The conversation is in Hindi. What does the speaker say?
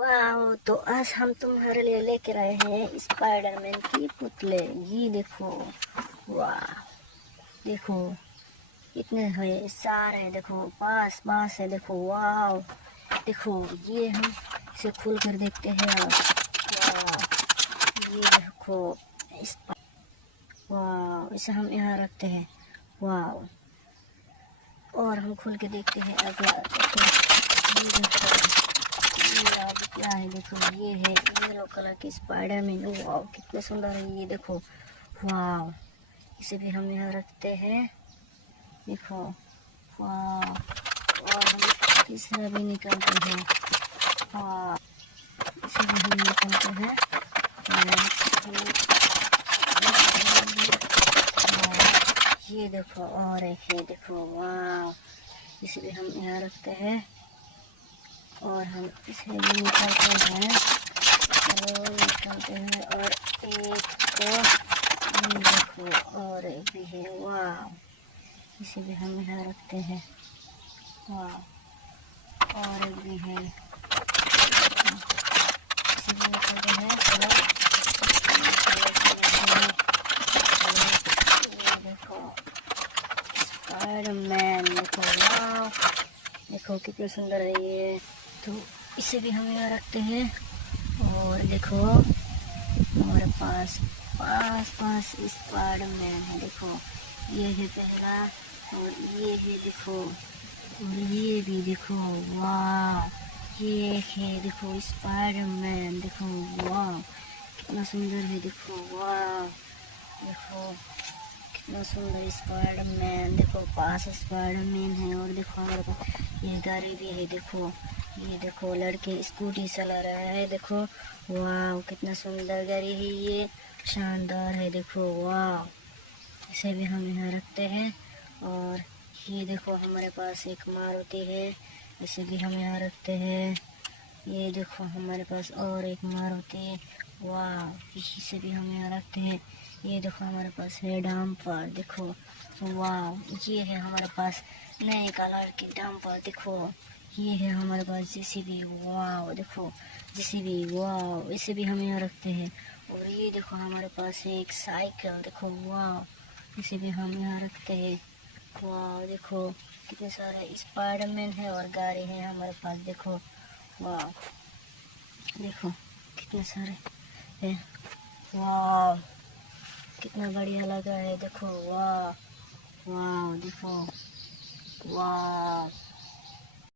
वाह, तो आज हम तुम्हारे लिए लेकर आए हैं स्पाइडरमैन की पुतले। ये देखो, वाह, देखो कितने है, सारे देखो, पास पास है, देखो वाह। देखो ये हम इसे खोल कर देखते हैं। वाह, ये देखो वाह, इसे हम यहाँ रखते हैं। वाह, और हम खोल के देखते हैं अगला। देखो ये देखो, ये आगे क्या है, देखो ये है येलो कलर की स्पाइडरमैन। वाह कितना सुंदर है, ये देखो वाह। इसे भी हम यहाँ रखते हैं, देखो वाह। और हम तीसरा भी निकालते हैं। वाह, इसे भी हम निकालते हैं। ये देखो, और एक है, देखो वाह। इसे भी हम यहाँ रखते हैं और हम इसे भी निकालते हैं और एक को देखो, और एक भी है। वाह, इसे भी हम यहाँ रखते हैं। वाह, और एक भी है, इसे भी निकालते हैं। देखो स्पाइडरमैन, देखो वाह, देखो कितना सुंदर है ये। तो इसे भी हम यहाँ रखते हैं। और देखो हमारे पास पास पास स्पाइडरमैन है। देखो ये है पहला, और ये है, देखो, और ये भी देखो वाह। ये है, देखो स्पाइडरमैन, देखो वाह कितना सुंदर है, देखो वाह। देखो कितना सुंदर स्पाइडरमैन, देखो पास स्पाइडरमैन है। और देखो हमारे पास ये गाड़ी भी है। देखो ये देखो, लड़के स्कूटी चला रहा है। देखो वाह, कितना सुंदर गाड़ी है ये, शानदार है। देखो वाह, इसे भी हम यहाँ रखते हैं। और ये देखो हमारे पास एक मारुति है, इसे भी हम यहाँ रखते हैं। ये देखो हमारे पास और एक मारुति, वाह, इसे भी हम यहाँ रखते हैं। ये देखो हमारे पास है डंपर, देखो वाह। ये है हमारे पास नए कलर की डंपर, देखो ये है हमारे पास जेसीबी, वाह। देखो जेसीबी, वाह, इसे भी हम यहाँ रखते हैं। और ये देखो हमारे पास है एक साइकिल, देखो वाह, इसे भी हम यहाँ रखते हैं। वाह, देखो कितने सारे स्पाइडरमैन है और गाड़ी है हमारे पास, देखो वाह। देखो कितने सारे है, वाह कितना बढ़िया लगा है, देखो वाह। वाह देखो वाह।